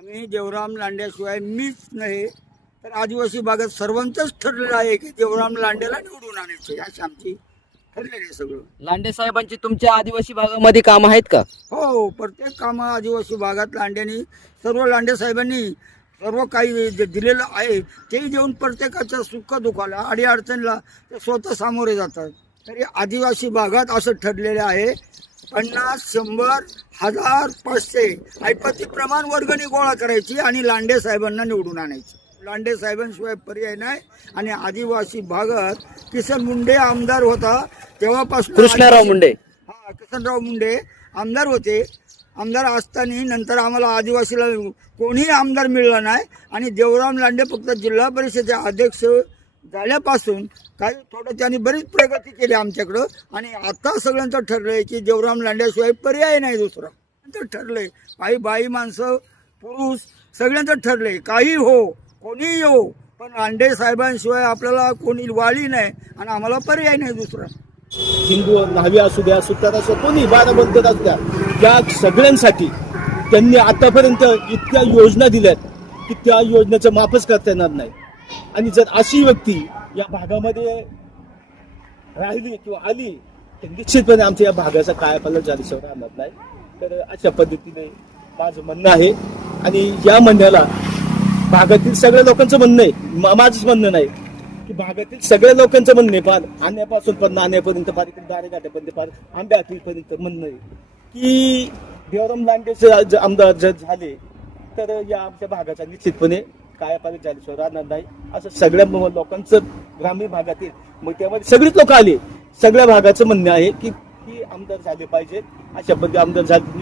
आम्ही देवराम लांड्याशिवाय मीच नाही. तर आदिवासी भागात सर्वांचंच ठरलेलं आहे की देवराम लांड्याला निवडून आणायचे अशी आमची ठरलेली आहे सगळं. लांडे साहेबांची तुमच्या आदिवासी भागामध्ये काम आहेत का? हो प्रत्येक कामं आदिवासी भागात लांड्यांनी सर्व लांडे साहेबांनी सर्व काही जे दिलेलं आहे तेही देऊन प्रत्येकाच्या सुख दुखाला अडी अडचणीला ते स्वतः सामोरे जातात. तरी आदिवासी भागात असं ठरलेलं आहे पन्नास शंभर हजार पाचशे ऐपती प्रमाण वर्गणी गोळा करायची आणि लांडे साहेबांना निवडून आणायची. लांडे साहेबांशिवाय पर्याय नाही आणि आदिवासी भागात किसन मुंडे आमदार होता तेव्हापासून कृष्णाराव मुंडे. हा किसनराव मुंडे आमदार होते. आमदार असताना नंतर आम्हाला आदिवासीला कोणीही आमदार मिळला नाही आणि देवराम लांडे फक्त जिल्हा परिषदेचे अध्यक्ष झाल्यापासून काही थोडं त्यांनी बरीच प्रगती केली आमच्याकडं. आणि आता सगळ्यांचं ठरलं आहे की देवराम लांड्याशिवाय पर्याय नाही दुसरा. तर ठरलंय. काही बाई माणसं पुरुष सगळ्यांचं ठरलंय. काही हो कोणीही हो पण लांडे साहेबांशिवाय आपल्याला कोणी वाळी नाही आणि आम्हाला पर्याय नाही दुसरा. हिंदू न्हावी असू द्या सुट्यात असू कोणी बारा असू द्या त्या सगळ्यांसाठी त्यांनी आतापर्यंत इतक्या योजना दिल्यात की त्या योजनेचं माफच करता येणार नाही. आणि जर अशी व्यक्ती या भागामध्ये राहिली किंवा आली तर निश्चितपणे आमच्या या भागाचा कायापालट झाल्याशिवाय राहणार नाही. तर अशा पद्धतीने माझं म्हणणं आहे. आणि या म्हणण्याला भागातील सगळ्या लोकांचं म्हणणं आहे. मा- माझंच म्हणणं नाही. की भागातील सगळ्या लोकांचं म्हणणं आहे. फार आणण्यापासून पण नाण्यापर्यंत फार इकडे दारेघाट्यापर्यंत फार आंब्या म्हणणं आहे. की देवराम लांडेचे आमदार जर झाले तर या आमच्या भागाचा निश्चितपणे कायापालट झाली राहणार नाही असं सगळ्या लोकांचं ग्रामीण भागातील मग त्यामध्ये सगळीच लोक आली. सगळ्या भागाचं म्हणणं आहे की की आमदार झाले पाहिजेत. अशा पद्धती आमदार झाले